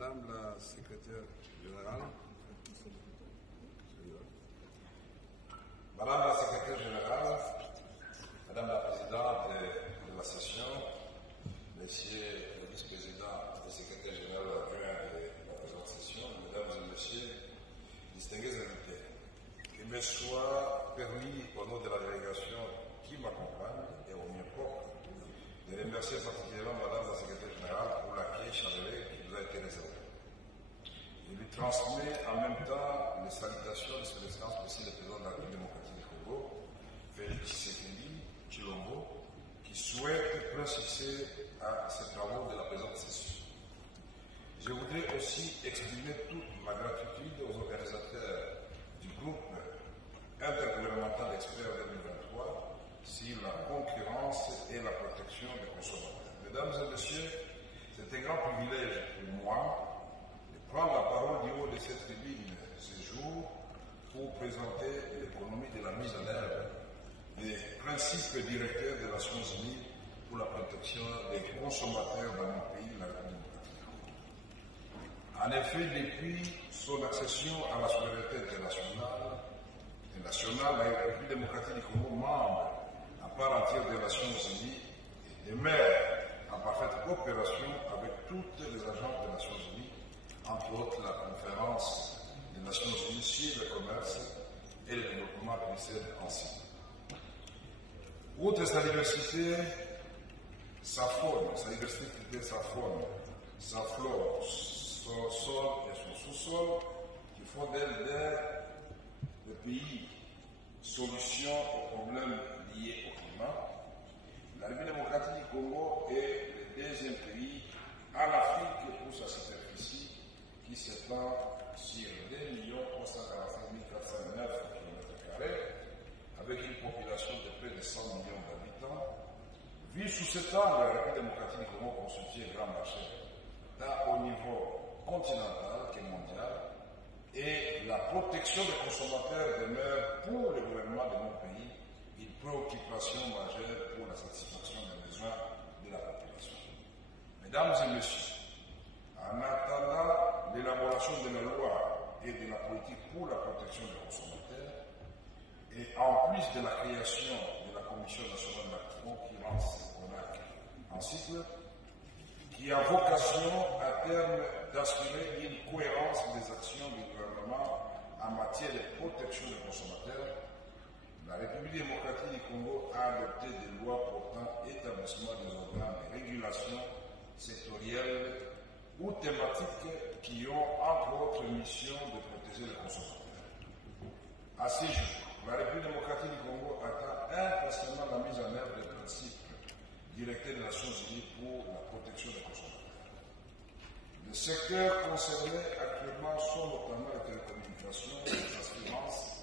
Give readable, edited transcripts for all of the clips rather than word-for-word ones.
Madame la secrétaire générale, Madame la secrétaire générale, Madame la présidente de la session, Messieurs le vice-président et secrétaire général adjoint de la présente session, Mesdames et Messieurs, distingués invités, qu'il me soit permis, au nom de la délégation qui m'accompagne et au mien propre, de remercier particulièrement Madame la secrétaire générale pour l'accueil chaleureux qui nous a été réservé. Je lui transmets en même temps les salutations de son excellence Monsieur le Président de la République démocratique du Congo, Félix Tshisekedi Tshilombo, qui souhaite plein succès à ces travaux de la présente session. Je voudrais aussi exprimer toute ma gratitude aux organisateurs du groupe intergouvernemental d'experts 2023 sur la concurrence et la protection des consommateurs. Mesdames et messieurs, c'est un grand privilège pour moi de prendre la parole du haut de cette tribune ce jour pour présenter l'économie de la mise en œuvre des principes directeurs des Nations Unies pour la protection des consommateurs dans mon pays, la République démocratique. En effet, depuis son accession à la souveraineté internationale et nationale, la République démocratique du Congo, membre à part entière des Nations Unies, demeure en parfaite coopération avec toutes les agences des Nations Unies, entre autres la conférence des Nations Unies sur le commerce et le développement de Bruxelles ainsi. Outre sa diversité, sa faune, sa diversité, sa faune, sa flore, son sol et son sous-sol, qui font d'elle le pays solution aux problèmes liés au climat. La République démocratique du Congo est le deuxième pays en Afrique pour sa superficie qui s'étend sur 2 345 409 km², avec une population de près de 100 millions d'habitants. Vu sous cet angle, la République démocratique du Congo constitue un grand marché, tant au niveau continental que mondial, et la protection des consommateurs demeure pour le gouvernement de mon pays une préoccupation majeure pour la satisfaction des besoins de la population. Mesdames et messieurs, en attendant l'élaboration de la loi et de la politique pour la protection des consommateurs, et en plus de la création de la Commission nationale de la concurrence en cycle, qui a vocation à terme d'assurer une cohérence des actions du gouvernement en matière de protection des consommateurs, la République démocratique du Congo a adopté des lois portant établissement des organes de régulation sectorielle ou thématiques qui ont entre autres mission de protéger les consommateurs. À ce jour, la République démocratique du Congo attend impatiemment la mise en œuvre des principes directeurs des Nations Unies pour la protection des consommateurs. Les secteurs concernés actuellement sont notamment les télécommunications, les assurances,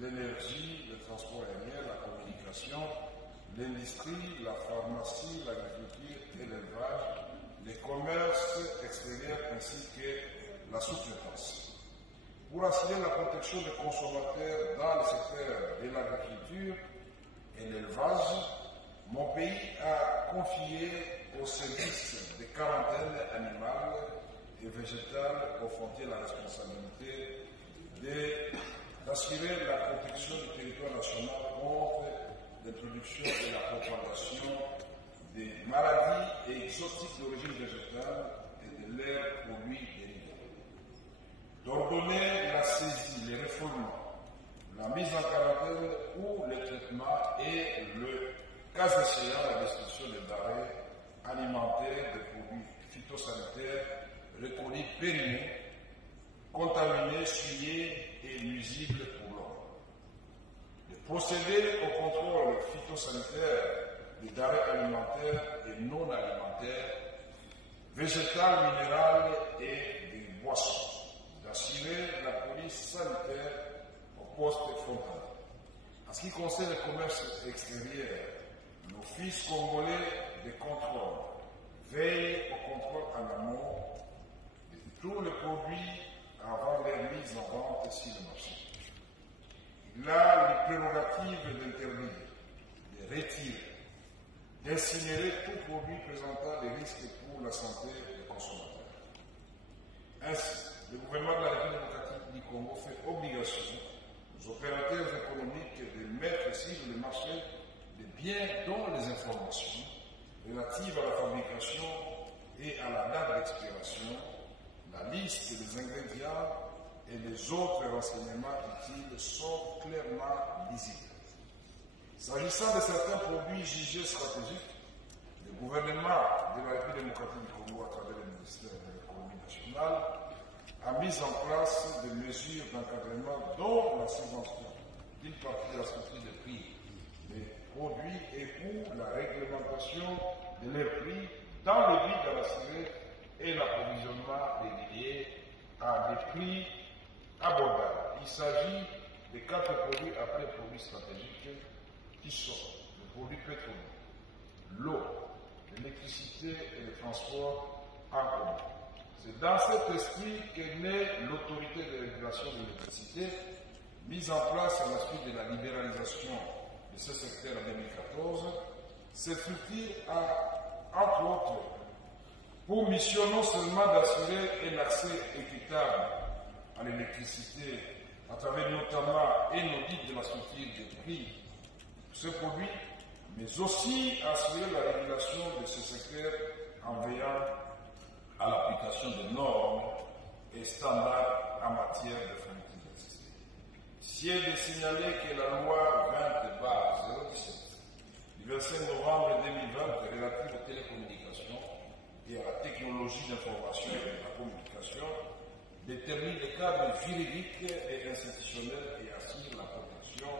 l'énergie, le transport aérien, la communication, l'industrie, la pharmacie, l'agriculture et l'élevage, les commerces extérieurs ainsi que la sous-traitance. Pour assurer la protection des consommateurs dans le secteur de l'agriculture et l'élevage, mon pays a confié au service de quarantaine animale et végétale aux frontières la responsabilité d'assurer la protection du territoire national contre l'introduction et la propagation des maladies exotiques d'origine végétale et de leurs produits dérivés. D'ordonner la saisie, les refoulements, la mise en quarantaine ou le traitement et le cas échéant la destruction des denrées alimentaires, des produits phytosanitaires reconnus périmés, contaminés, souillés et nuisibles pour l'homme. De procéder au contrôle phytosanitaire des denrées alimentaires et non alimentaires, végétales, minérales et des boissons. D'assurer la police sanitaire au poste frontal. En ce qui concerne le commerce extérieur, l'Office congolais de contrôle veille au contrôle en amont de tous les produits avant leur mise en vente sur le marché. Il a les prérogatives d'interdire, de retirer, d'incinérer tout produit présentant des risques pour la santé des consommateurs. Ainsi, le gouvernement de la République démocratique du Congo fait obligation aux opérateurs économiques de mettre sur le marché des biens dont les informations relatives à la fabrication et à la date d'expiration, la liste des ingrédients et les autres renseignements utiles sont clairement lisibles. S'agissant de certains produits jugés stratégiques, le gouvernement de la République démocratique du Congo, à travers le ministère de l'économie nationale, a mis en place des mesures d'encadrement dont la subvention d'une partie de la structure des prix des produits et ou la réglementation de leurs prix dans le but d'assurer et l'approvisionnement régulier à des prix abordables. Il s'agit de 4 produits appelés produits stratégiques qui sont les produits pétroliers, l'eau, l'électricité et le transport en commun. C'est dans cet esprit qu'est née l'autorité de régulation de l'électricité, mise en place à la suite de la libéralisation de ce secteur en 2014. Cette structure a, entre autres, pour mission non seulement d'assurer un accès équitable à l'électricité à travers notamment un audit de la structure des prix de ce produit, mais aussi assurer la régulation de ce secteur en veillant à l'application des normes et standards en matière de fourniture d'électricité. Il est de signaler que la loi 20/017 du 25 novembre 2020 relative aux télécommunications et à la technologie d'information et de la communication détermine le cadre juridique et institutionnel et assure la protection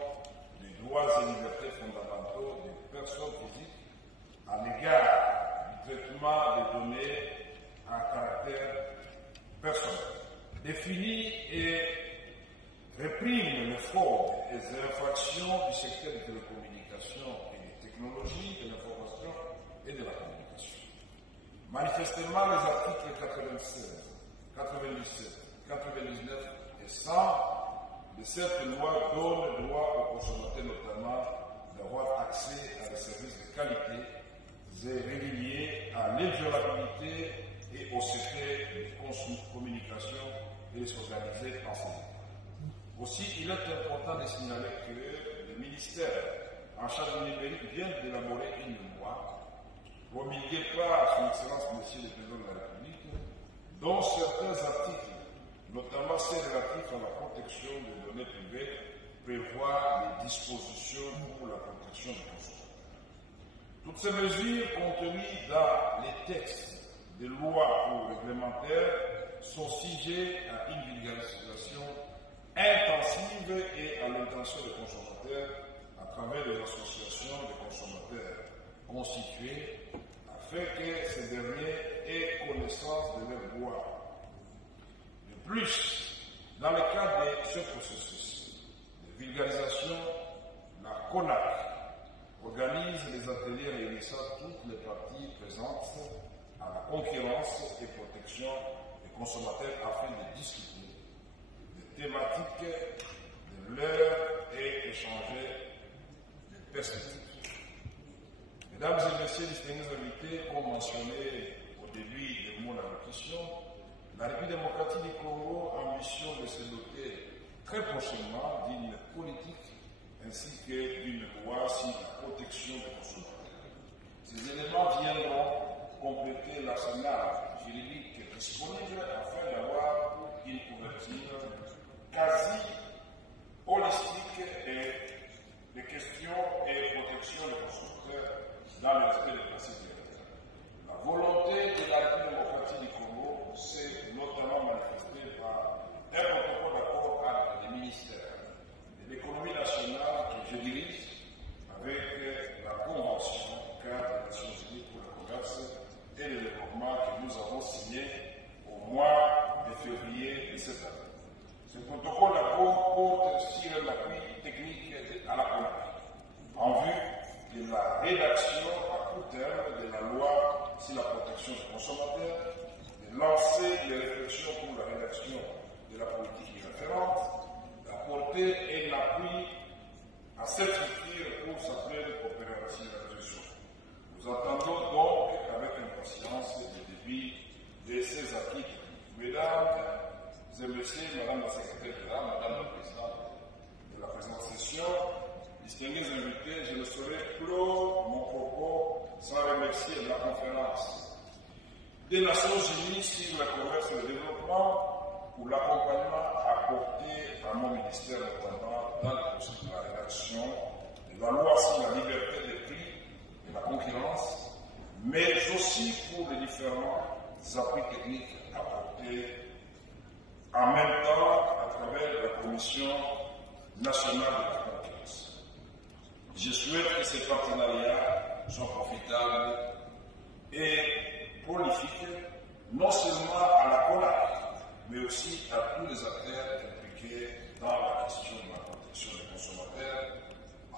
des droits et libertés fondamentaux des personnes physiques à l'égard du traitement des données à caractère personnel. Définit et réprime les fraudes et les infractions du secteur des télécommunications et des technologies de l'information et de la communication. Manifestement, les articles 96, 97, 99 et 100 de cette loi donnent droit aux consommateurs notamment d'avoir accès à des services de qualité et réguliers, à l'inviolabilité et au secret de communication et s'organiser en ces états. Aussi, il est important de signaler que le ministère en charge du numérique vient d'élaborer une loi promulguée par son Excellence Monsieur le Président de la République, dont certains articles, notamment ceux relatifs à la protection des données privées, prévoient les dispositions pour la protection des consommateurs. Toutes ces mesures contenues dans les textes des lois ou réglementaires sont sujets à une vulgarisation intensive et à l'intention des consommateurs à travers les associations de consommateurs constituées afin que ces derniers aient connaissance de leurs droits. De plus, dans le cadre de ce processus de vulgarisation, la CONAC organise les ateliers réunissant toutes les parties présentes à la concurrence et protection des consommateurs afin de discuter des thématiques de l'heure et échanger des perspectives. Mesdames et messieurs, distingués invités, comme mentionné au début de mon allocution, la République démocratique du Congo a ambition de se doter très prochainement d'une politique ainsi que d'une loi sur la protection des consommateurs. Ces éléments viendront compléter l'arsenal juridique disponible afin d'avoir une couverture quasi holistique des questions et protection des consommateurs dans le respect des principes élémentaires. La volonté de la République démocratique du Congo s'est notamment manifestée par un protocole d'accord entre les ministères de l'économie nationale que je dirige avec la Convention cadre des Nations Unies pour le commerce et le développement que nous avons signé au mois de février de cette année. Ce protocole d'accord porte sur l'appui technique à la CONAC en vue de la rédaction à court terme de la loi sur la protection des consommateurs, de lancer les réflexions pour la rédaction de la politique référente, d'apporter un appui à cette structure pour sa pleine opérationnalisation. Nous attendons donc avec impatience le début de ces articles. Mesdames et messieurs, Madame la secrétaire générale, Madame la présidente de la présente session, distingués invités, je ne saurais clore mon propos sans remercier la conférence des Nations Unies sur le commerce et le développement pour l'accompagnement apporté à mon ministère, notamment dans le processus de la rédaction de la loi sur la liberté des prix et la concurrence, mais aussi pour les différents appuis techniques apportés en même temps à travers la Commission nationale de la concurrence. Je souhaite que ces partenariats soient profitables et prolifiques, non seulement à la CONAC, mais aussi à tous les acteurs impliqués dans la question de la protection des consommateurs,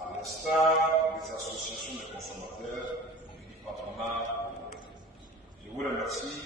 à l'instar des associations de consommateurs et du patronat. Je vous remercie